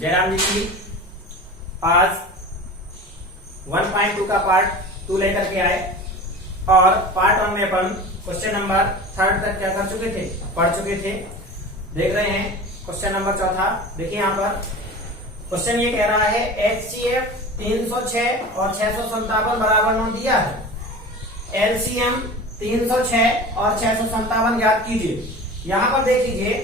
जयराम जी की आज 1.2 का पार्ट 2 लेकर के आए और पार्ट 1 में अपन क्वेश्चन नंबर 3 तक क्या कर चुके थे, पढ़ चुके थे। देख रहे हैं क्वेश्चन नंबर 4। देखिए यहाँ पर क्वेश्चन ये कह रहा है HCF 306 और 657 बराबर 9 दिया है। LCM 306 और 657 ज्ञात कीजिए। यहाँ पर देख लीजिए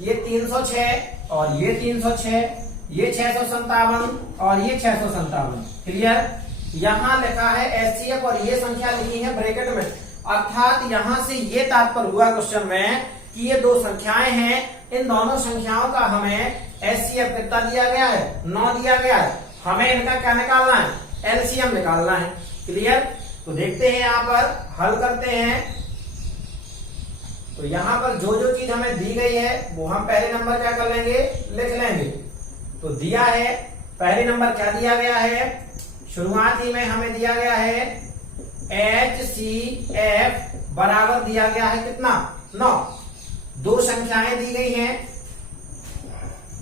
ये 306 और ये 306, ये 657 और ये 657। क्लियर। यहाँ लिखा है HCF और ये संख्या लिखी है ब्रैकेट में, अर्थात यहाँ से ये तात्पर्य हुआ क्वेश्चन में कि ये दो संख्याएं हैं, इन दोनों संख्याओं का हमें HCF कितना दिया गया है, 9 दिया गया है। हमें इनका क्या निकालना है, LCM निकालना है। क्लियर। तो देखते हैं यहाँ पर हल करते हैं। तो यहाँ पर जो जो चीज हमें दी गई है वो हम पहले नंबर क्या कर लेंगे, लिख लेंगे। तो दिया है पहले नंबर क्या दिया गया है, शुरुआत ही में हमें दिया गया है HCF बराबर दिया गया है कितना, 9। दो संख्याएं दी गई हैं,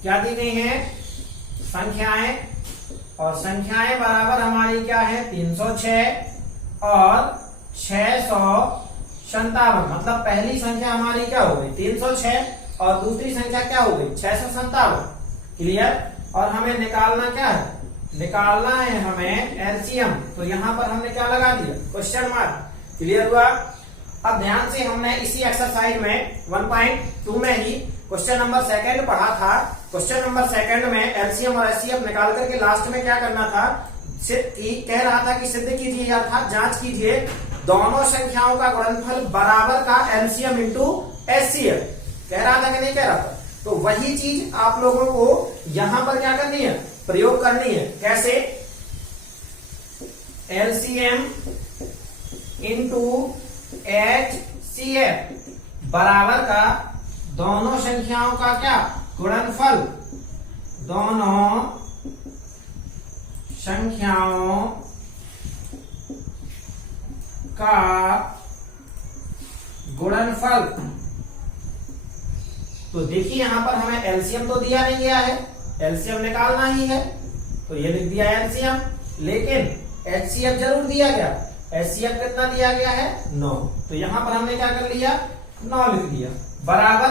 क्या दी गई हैं, संख्याएं, और संख्याएं बराबर हमारी क्या है 306 और 657। मतलब पहली संख्या हमारी क्या हो गई 306 और दूसरी संख्या क्या हो गई 657। क्लियर। और हमें निकालना क्या है, निकालना है हमें LCM। तो यहां पर हमने क्या लगा दिया, क्वेश्चन मार्क। क्लियर हुआ। अब ध्यान से हमने इसी एक्सरसाइज में 1.2 में ही क्वेश्चन नंबर 2 पढ़ा था। क्वेश्चन नंबर 2 में LCM और HCF निकाल करके लास्ट में क्या करना था, कह रहा था कि सिद्ध कीजिए अर्थात जांच कीजिए दोनों संख्याओं का गुणनफल बराबर का LCM इंटू HCF। कह रहा था कि नहीं कह रहा था। तो वही चीज आप लोगों को यहां पर क्या करनी है, प्रयोग करनी है। कैसे, LCM इंटू HCF बराबर का दोनों संख्याओं का क्या, गुणनफल, दोनों संख्याओं का गुणनफल। तो देखिए यहां पर हमें LCM तो दिया नहीं गया है, LCM निकालना ही है, तो ये लिख दिया LCM। लेकिन HCF जरूर दिया गया। HCF कितना दिया गया है, 9। तो यहां पर हमने क्या कर लिया, 9 लिख दिया, बराबर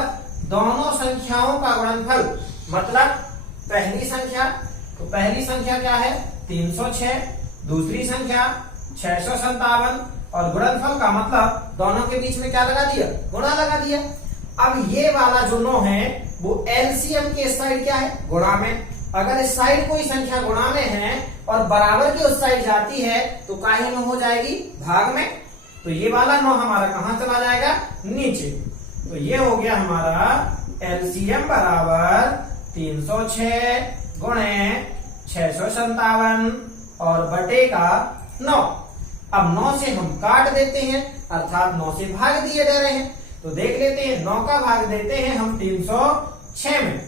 दोनों संख्याओं का गुणनफल। मतलब पहली संख्या, तो पहली संख्या क्या है 306, दूसरी संख्या 657 और गुणनफल का मतलब दोनों के बीच में क्या लगा दिया, गुणा लगा दिया। अब ये वाला जो 9 है वो LCM के साइड क्या है, गुणा में। अगर इस साइड कोई संख्या गुणा में है और बराबर की उस साइड जाती है तो काहे में हो जाएगी, भाग में। तो ये वाला 9 हमारा कहां चला जाएगा, नीचे। तो ये हो गया हमारा LCM बराबर 306 गुणे 657 और बटे का 9। अब 9 से हम काट देते हैं, अर्थात 9 से भाग दिए जा रहे हैं। तो देख लेते हैं 9 का भाग देते हैं हम 306 में।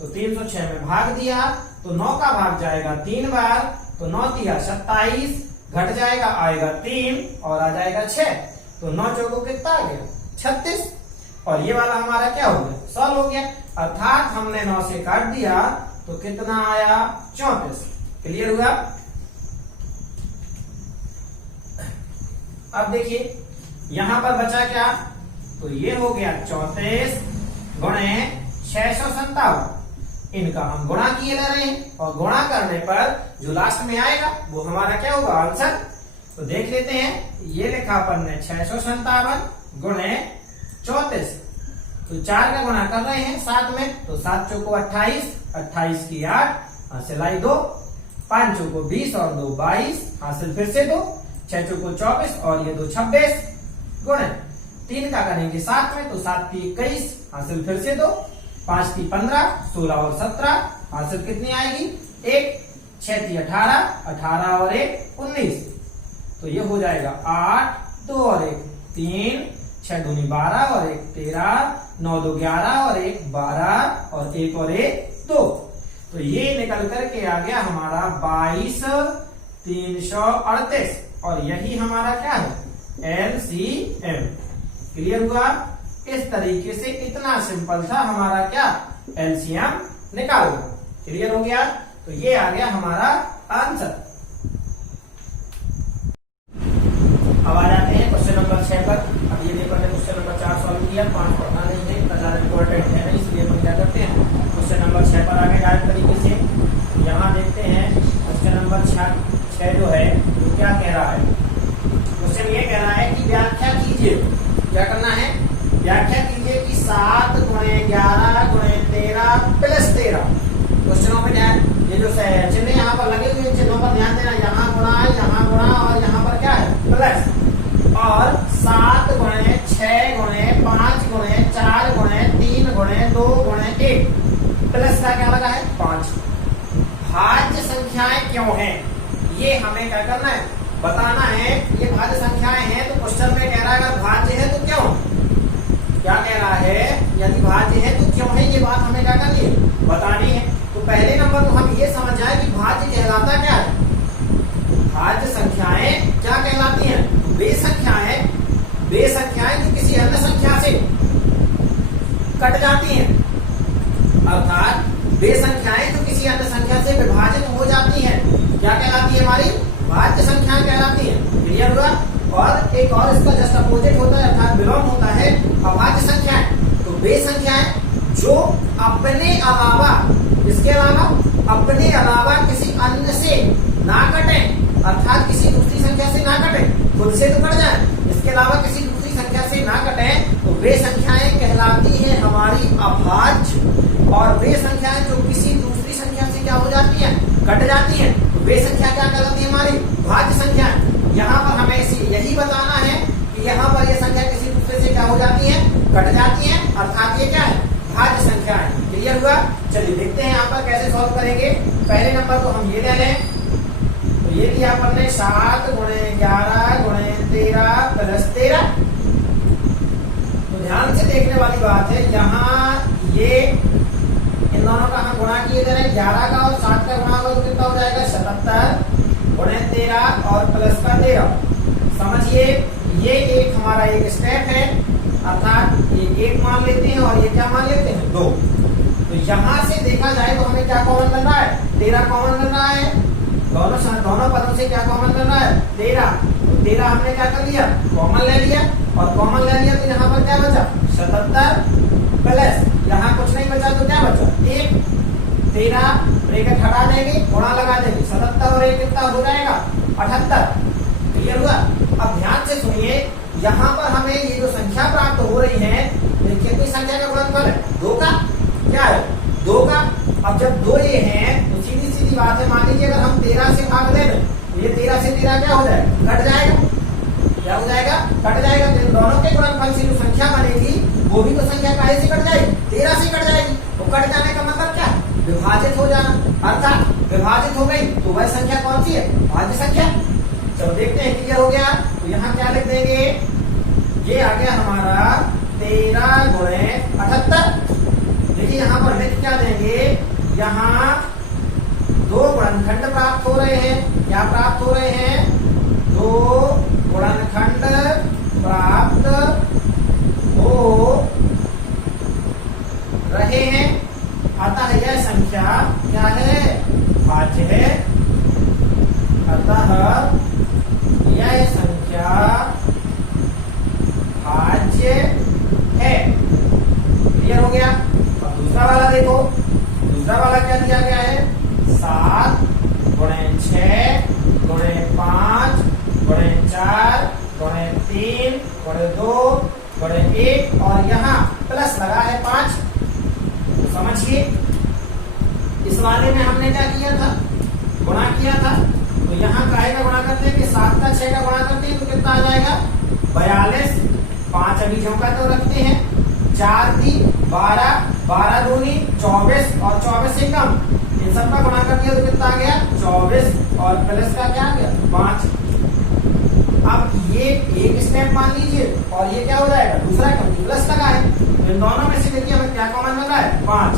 तो 306 में भाग दिया तो 9 का भाग जाएगा 3 बार। तो 9 तिया 27, घट जाएगा आएगा 3 और आ जाएगा 6। तो 9 चौको कितना आ गया 36। और ये वाला हमारा क्या हो गया, सॉल्व हो गया। अर्थात हमने 9 से काट दिया तो कितना आया 34। क्लियर हुआ। अब देखिए यहां पर बचा क्या, तो ये हो गया 34 गुणे 657। इनका हम गुणा किए ले रहे हैं और गुणा करने पर जो लास्ट में आएगा वो हमारा क्या होगा, आंसर। तो देख लेते हैं, ये लिखा अपन ने 657 गुणे 34। तो 4 का गुणा कर रहे हैं 7 में। तो 7 चौको 28, 28 की 8, हासिल आई 2, 5 चौको 20 और 2 22, हासिल फिर से 2, 6 चौको 24 और ये 2 26 गुणे 3 का करेंगे 7 में। तो 7 की 21, हासिल फिर से 2, 5 की 15, 16 और 17, हासिल कितनी आएगी 1, 6 की 18, 18 और 1 19। तो ये हो जाएगा 8, 2 और 1 3, 6 दूनी 12 और 1 13, 9 2 11 और 1 12 और 1 और 1 2। तो ये निकल करके आ गया हमारा 22,338 और यही हमारा क्या है, LCM। क्लियर हुआ। इस तरीके से इतना सिंपल था हमारा क्या, LCM निकालना। क्लियर हो गया? तो ये आ गया हमारा आंसर। अब आ जाते हैं क्वेश्चन नंबर 6 पर। अब ये देखो क्वेश्चन नंबर 4 सॉल्व किया, 5 पढ़ना नहीं है, इतना ज्यादा इंपॉर्टेंट है नहीं, इसलिए हम क्या करते हैं क्वेश्चन नंबर 6 पर आगे डायरेक्ट तरीके से यहाँ देखते हैं। क्वेश्चन नंबर 6 जो है वो क्या कह रहा है? क्वेश्चन ये कह रहा है कि व्याख्या कीजिए, क्या करना है? व्याख्या कीजिए कि 7 गुणे 11 गुणे 13 प्लस 13। क्वेश्चनों में ध्यान, ये जो चिन्ह यहाँ पर लगे हुए चिन्हों पर ध्यान देना, यहाँ गुणा और यहाँ पर क्या है प्लस। और 7 गुणे 6 गुणे 5 गुणे 4 गुणे 3 गुणे 2 गुणे 1 प्लस का क्या लगा है 5। भाज्य संख्याएं क्यों हैं ये हमें क्या करना है बताना है। ये भाज्य संख्याएं हैं तो क्वेश्चन में कह रहा है अगर भाज्य है तो क्यों, क्या कह रहा है यदि भाज्य है तो क्यों है, ये बात हमें क्या करनी है बतानी है। तो पहले नंबर तो हम ये समझ जाए कि भाज्य कहलाता क्या है। भाज्य संख्याएं क्या कहलाती हैं? वे संख्याएं जो किसी अन्य संख्या से कट जाती हैं, अर्थात वे संख्याएं जो किसी अन्य संख्या से विभाजित हो जाती हैं क्या कहलाती है? हमारी भाज्य संख्याएं कहलाती हैं। क्लियर हुआ? और एक और इसका जस्ट अपोजिट होता है अर्थात विलोम होता है अभाज्य संख्याएं। तो वे संख्याएं जो अपने अलावा, इसके अलावा अपने अलावा किसी अन्य से ना कटे, अर्थात किसी दूसरी संख्या से ना कटे, खुद से तो कट जाए, इसके अलावा किसी दूसरी संख्या से ना कटे, तो वे संख्याएं कहलाती हैं हमारी अभाज्य। और वे संख्याएं जो किसी दूसरी संख्या से क्या हो जाती हैं कट जाती हैं, तो वे संख्या क्या कहलाती है? हमारी भाज्य संख्याएं। यहाँ पर हमें यही बताना है कि यहाँ पर ये संख्या किसी दूसरे से क्या हो जाती है कट जाती है, अर्थात ये क्या है भाज्य संख्या है। क्लियर हुआ? चलिए देखते हैं यहाँ पर कैसे सॉल्व करेंगे। पहले नंबर तो हम ये ले लें, तो ये लिया अपन ने 7 गुणे 11 गुणे 13 प्लस 13। तो ध्यान से देखने वाली बात है, यहाँ ये इन दोनों का हम गुणा किए जा रहे हैं, 11 का और 7 का गुणा होगा तो कितना हो जाएगा 77 गुणे 13 और प्लस का 13। समझिए ये एक हमारा एक स्टेप है, अर्थात ये 1 मान लेते हैं और ये क्या मान लेते हैं 2। तो यहाँ से देखा जाए तो हमें क्या कॉमन मिल रहा है? 13 कॉमन मिल रहा है। दोनों पदों से क्या कॉमन मिल रहा है? 13। तो 13 हमने क्या कर लिया कॉमन ले लिया, और कॉमन ले लिया तो यहाँ पर क्या बचा 77 प्लस यहाँ कुछ नहीं बचा तो क्या बचा 1। 13 ब्रैकेट हटा देंगे, गुणा लगा देंगे, 77 और 1 कितना हो जाएगा 78। क्लियर हुआ? अब ध्यान से सुनिए, यहाँ पर हमें ये जो संख्या प्राप्त हो रही है, कितनी संख्या का गुणनफल है 2 का, क्या है 2 का। अब जब 2 ये हैं तो सीधी सीधी बात है, मान लीजिए अगर हम 13 से भाग दे दें तो ये 13 से 13 क्या हो जाएगा कट जाएगा, क्या हो जाएगा कट जाएगा। तो इन दोनों के गुणनफल से जो संख्या बनेगी वो भी तो संख्या काहे से कट जाएगी 13 से कट जाएगी। तो कट जाने का मतलब क्या है विभाजित हो जाना, अर्थात विभाजित हो गई तो वह संख्या कौन सी है भाज्य संख्या। चलो देखते हैं क्लियर हो गया। तो यहाँ क्या लिख देंगे, ये आ गया हमारा 13 गुणे 78। देखिए यहाँ पर लिख क्या देंगे, यहाँ 2 गुणनखंड प्राप्त हो रहे हैं, क्या प्राप्त हो रहे हैं 2 गुणनखंड प्राप्त हो रहे हैं, अतः यह संख्या क्या है भाज्य है, अतः यह संख्या भाज्य है। क्लियर हो गया? अब दूसरा वाला देखो, दूसरा वाला क्या दिया गया है 7 गुणे 6 गुणे 5 गुणे 4 गुणे 3 गुणे 2 गुणे 1 और यहाँ प्लस लगा है 5। तो समझिए इस वाले में हमने क्या किया था गुणा किया था, तो यहाँ काहे का गुणा करते हैं कि 7 का 6 का गुणा करते हैं तो कितना आ जाएगा 42। 5 अभी का तो रखते हैं, 4 3 12 12 दूनी 24 और 24 से कम, इन सब का गुणा कर दिया तो कितना आ गया 24 और प्लस का क्या आ गया 5। अब ये एक स्टेप मान लीजिए और ये क्या हो जाएगा दूसरा क्योंकि प्लस लगा है, तो इन दोनों में से देखिए हमें क्या कॉमन मिल रहा है 5।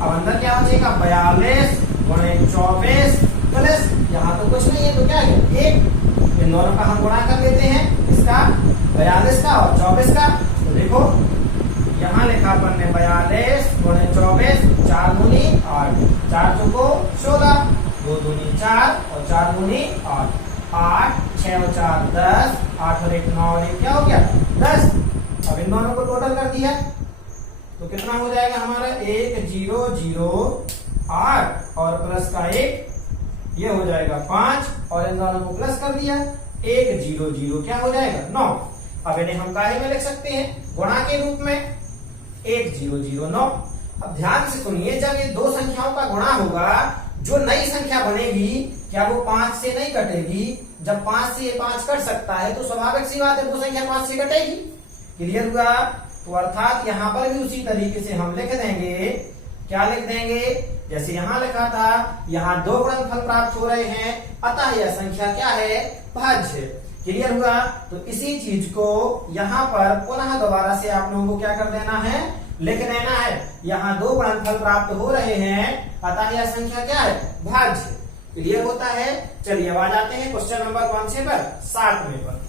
अब अंदर क्या बचेगा 42 गुणे 24 प्लस यहाँ तो कुछ नहीं है तो क्या है 1। इन दोनों का हम गुणा कर लेते हैं, इसका 42 का और 24 का। तो देखो यहाँ लिखा अपन ने 42 गुणे 24 4 दूनी 8 4 चौको 16, 2 दूनी 4 और 4 दूनी 8, 8 6 और 4 10, 8 और 1 9 और 1 क्या हो गया 10। अब इन दोनों को टोटल कर दिया तो कितना हो जाएगा हमारा 1 0 0 8 और प्लस का 1 ये हो जाएगा 5 और इन दोनों को प्लस कर दिया 1 0 0 क्या हो जाएगा 9। अब इन्हें हम काहे में लिख सकते हैं गुणा के रूप में 1 0 0 9। अब ध्यान से सुनिए, जब ये दो संख्याओं का गुणा होगा जो नई संख्या बनेगी क्या वो 5 से नहीं कटेगी। जब 5 से ये 5 कट सकता है तो स्वाभाविक सी बात है वो संख्या 5 से कटेगी। क्लियर हुआ। तो अर्थात यहां पर भी उसी तरीके से हम लिख देंगे, क्या लिख देंगे जैसे यहां लिखा था, यहां दो गुणनफल प्राप्त हो रहे हैं अतः यह संख्या क्या है भाज्य। क्लियर हुआ। तो इसी चीज को यहां पर पुनः दोबारा से आप लोगों को क्या कर देना है लिख देना है। यहां दो गुणनफल प्राप्त हो रहे हैं अतः यह संख्या क्या है भाज्य। क्लियर होता है। चलिए अब आ जाते हैं क्वेश्चन नंबर कौन से पर 7वें पर।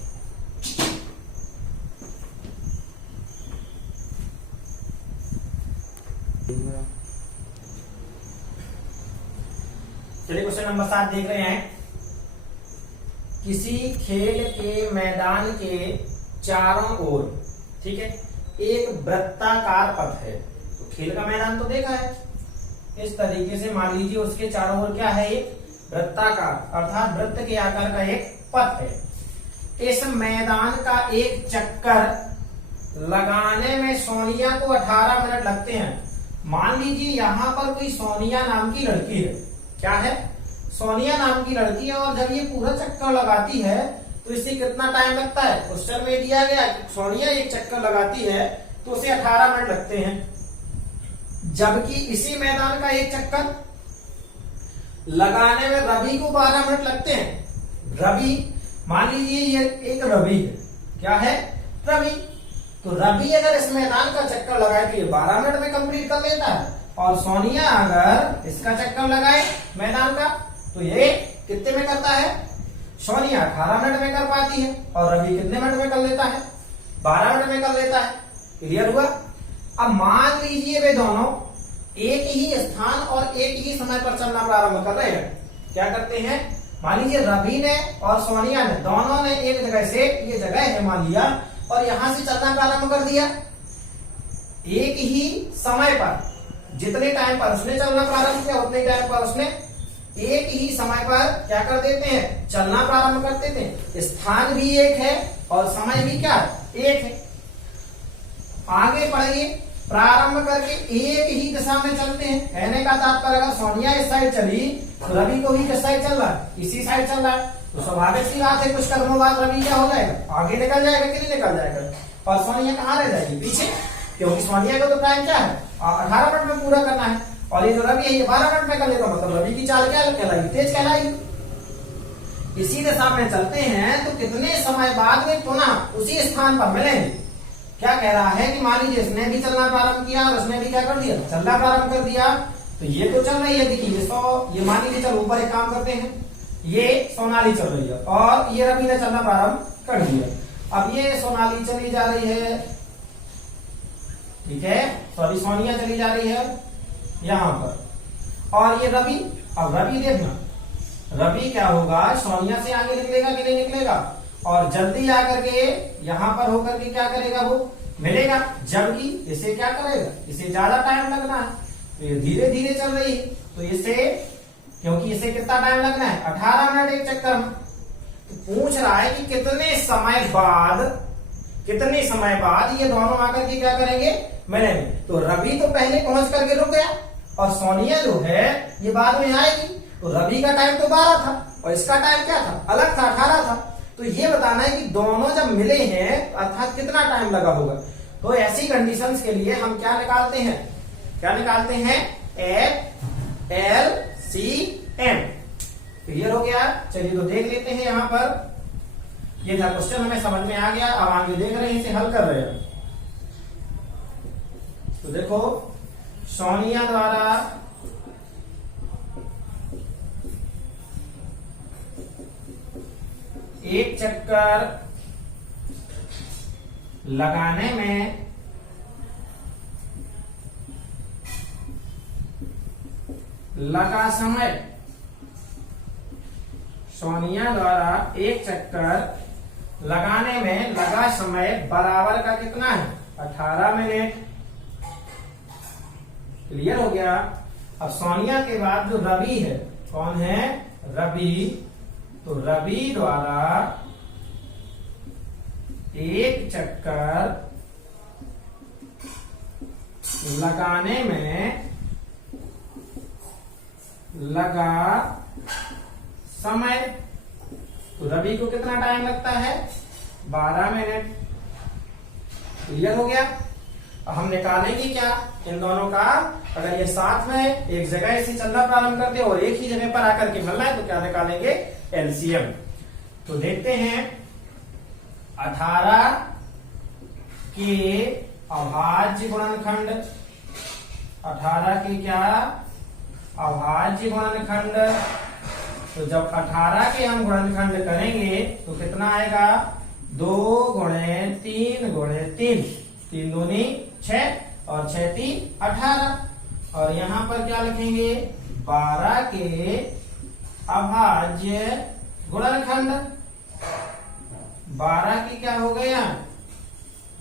चलिए क्वेश्चन नंबर 7 देख रहे हैं। किसी खेल के मैदान के चारों ओर, ठीक है, एक वृत्ताकार पथ है। तो खेल का मैदान तो देखा है, इस तरीके से मान लीजिए उसके चारों ओर क्या है एक वृत्ताकार अर्थात वृत्त के आकार का एक पथ है। इस मैदान का एक चक्कर लगाने में सोनिया को 18 मिनट लगते हैं। मान लीजिए यहां पर कोई सोनिया नाम की लड़की है, क्या है सोनिया नाम की लड़की है, और जब ये पूरा चक्कर लगाती है तो इसे कितना टाइम लगता है। क्वेश्चन में दिया गया सोनिया एक चक्कर लगाती है तो उसे 18 मिनट लगते हैं, जबकि इसी मैदान का एक चक्कर लगाने में रवि को 12 मिनट लगते हैं। रवि मान लीजिए ये एक रवि है, क्या है रवि। तो रवि अगर इस मैदान का चक्कर लगाए तो ये 12 मिनट में कंप्लीट कर लेता है, और सोनिया अगर इसका चक्कर लगाए मैदान का तो ये कितने में करता है। सोनिया 18 मिनट में कर पाती है और रवि कितने मिनट में कर लेता है 12 मिनट में कर लेता है। क्लियर हुआ। अब मान लीजिए वे दोनों एक ही स्थान और एक ही समय पर चलना प्रारंभ कर रहे हैं। क्या करते हैं, मान लीजिए रवि ने और सोनिया ने दोनों ने एक जगह से, ये जगह है मान लिया, और यहां से चलना प्रारंभ कर दिया। एक ही समय पर जितने टाइम पर उसने चलना प्रारंभ किया उतने टाइम पर उसने एक ही समय पर क्या कर देते हैं चलना प्रारंभ कर देते हैं। स्थान भी एक है और समय भी क्या एक है। आगे बढ़िए, प्रारंभ करके एक ही दिशा में चलते हैं। कहने का तात्पर्य अगर सोनिया इस साइड चली तो रवि को भी किस साइड चल रहा है इसी साइड चल रहा है। तो स्वाभाविक सी बात है कुछ कर्मों बाद रवि क्या हो जाएगा आगे निकल जाएगा कि नहीं निकल जाएगा, और सोनिया कहाँ रह जाएगी पीछे, क्योंकि सोनिया का तो टाइम क्या है 18 मिनट में पूरा करना है, और ये जो रवि है ये 12 मिनट में कर लेगा, मतलब रवि की चाल क्या कहलाएगी तेज कहलाएगी। इसी दिशा में चलते हैं तो कितने समय बाद में पुनः उसी स्थान पर मिलेंगे। क्या कह रहा है कि मान लीजिए इसने भी चलना प्रारंभ किया और उसने भी क्या कर दिया चलना प्रारंभ कर दिया। तो ये तो चल रही है, देखिए ये मान लीजिए चलो ऊपर एक काम करते हैं, ये सोनाली चल रही है और ये रवि ने चलना प्रारंभ कर दिया। अब ये सोनाली चली जा रही है, ठीक है, सॉरी सोनिया चली जा रही है यहां पर, और ये रवि, अब रवि देखना रवि क्या होगा सोनिया से आगे निकलेगा कि नहीं निकलेगा, और जल्दी आकर के यहां पर होकर के क्या करेगा वो मिलेगा, जबकि इसे क्या करेगा इसे ज्यादा टाइम लगना है। तो ये धीरे धीरे चल रही है तो इसे, क्योंकि इसे कितना टाइम लगना है 18 मिनट एक चक्कर में। तो पूछ रहा है कि कितने समय बाद ये दोनों आकर के क्या करेंगे मिलेंगे। तो रवि तो पहले पहुंच करके रुक गया और सोनिया जो है ये बाद में आएगी। तो रवि का टाइम तो 12 था और इसका टाइम क्या था अलग था 18 था। तो ये बताना है कि दोनों जब मिले हैं अर्थात कितना टाइम लगा होगा। तो ऐसी कंडीशंस के लिए हम क्या निकालते हैं LCM। क्लियर हो गया। चलिए तो देख लेते हैं यहां पर, ये था क्वेश्चन हमें समझ में आ गया। अब आगे देख रहे हैं इसे हल कर रहे हैं। तो देखो सोनिया द्वारा एक चक्कर लगाने लगा समय, सोनिया द्वारा एक चक्कर लगाने में लगा समय बराबर का कितना है? 18 मिनट। क्लियर हो गया। अब सोनिया के बाद जो रवि है, कौन है? रवि। तो रवि द्वारा एक चक्कर लगाने में लगा समय, तो रवि को कितना टाइम लगता है? 12 मिनट। क्लियर हो गया। अब हम निकालेंगे क्या इन दोनों का? अगर ये साथ में एक जगह से चलना प्रारंभ करते और एक ही जगह पर आकर के मिलना है तो क्या निकालेंगे? एलसीएम। तो देखते हैं 18 के अभाज्य गुणनखंड, 18 के क्या? अभाज्य गुणनखंड। तो जब 18 के हम गुणनखंड करेंगे तो कितना आएगा? 2 गुणे 3 गुणे 3, 3 दूनी 6 और 6 3 18। और यहां पर क्या लिखेंगे? 12 के अभाज्य गुणनखंड। 12 की क्या हो गया?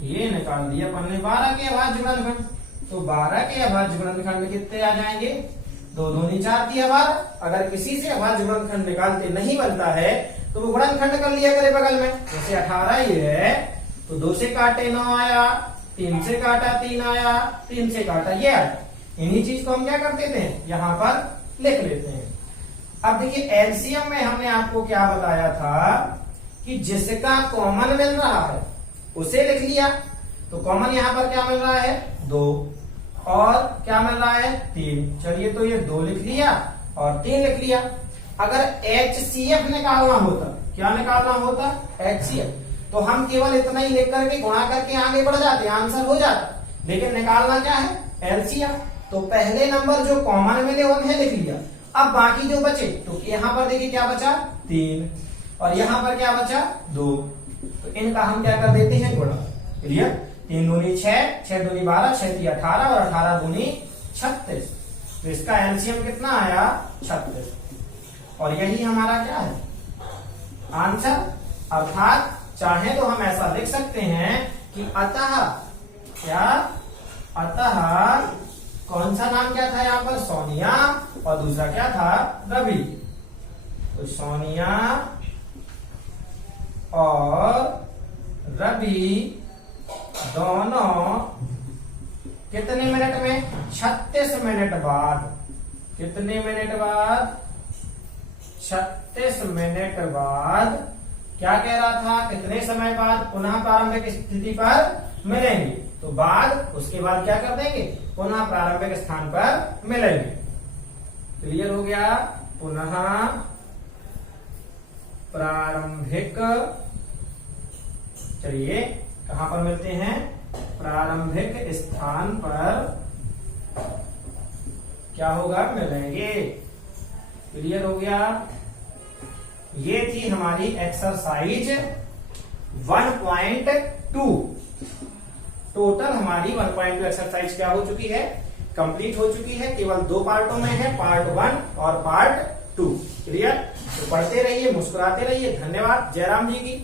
ये निकाल दिया अपन ने 12 के अभाज्य गुणनखंड। तो 12 के अभाज्य गुणनखंड कितने आ जाएंगे? 2 दूनी 4 3 12। अगर किसी से अभाज्य गुणनखंड निकालते नहीं बनता है तो वो गुणनखंड कर लिया करे बगल में। जैसे 18 ही है तो 2 से काटे 9 आया, 3 से काटा 3 आया, 3 से काटा ये आया। इन्हीं चीज को हम क्या करते थे? यहाँ पर लिख लेते हैं। अब देखिए एलसीएम में हमने आपको क्या बताया था कि जिसका कॉमन मिल रहा है उसे लिख लिया। तो कॉमन यहाँ पर क्या मिल रहा है? 2 और क्या मिल रहा है? 3। चलिए तो ये 2 लिख लिया और 3 लिख लिया। अगर HCF निकालना होता, क्या निकालना होता? HCF। तो हम केवल इतना ही लिख करके गुणा करके आगे बढ़ जाते, आंसर हो जाता। लेकिन निकालना क्या है? LCM। तो पहले नंबर जो कॉमन मिले उन्हें लिख लिया। अब बाकी जो बचे, तो यहाँ पर देखिए क्या बचा? 3 और यहाँ पर क्या बचा? 2। तो इनका हम क्या कर देते हैं? गुणा। क्लियर? 3 दूनी 6, 6 दूनी 12, 6 3 18 और 18 दूनी 36। तो इसका एलसीएम कितना आया? 36। और यही हमारा क्या है? आंसर। अर्थात चाहे तो हम ऐसा लिख सकते हैं कि अतः क्या? अतः कौन सा नाम क्या था यहाँ पर? सोनिया। और दूसरा क्या था? रवि। तो सोनिया और रवि दोनों कितने मिनट में? 36 मिनट बाद। कितने मिनट बाद? 36 मिनट बाद। क्या कह रहा था? कितने समय बाद पुनः प्रारंभिक स्थिति पर मिलेंगे? तो बाद, उसके बाद क्या कर देंगे? पुनः प्रारंभिक स्थान पर मिलेंगे। क्लियर हो गया? पुनः प्रारंभिक, चलिए कहां पर मिलते हैं? प्रारंभिक स्थान पर क्या होगा? मिलेंगे। क्लियर हो गया? ये थी हमारी एक्सरसाइज 1.2। टोटल हमारी 1.2 एक्सरसाइज क्या हो चुकी है? कंप्लीट हो चुकी है। केवल 2 पार्टों में है, पार्ट 1 और पार्ट 2। क्लियर? तो पढ़ते रहिए, मुस्कुराते रहिए। धन्यवाद। जयराम जी की।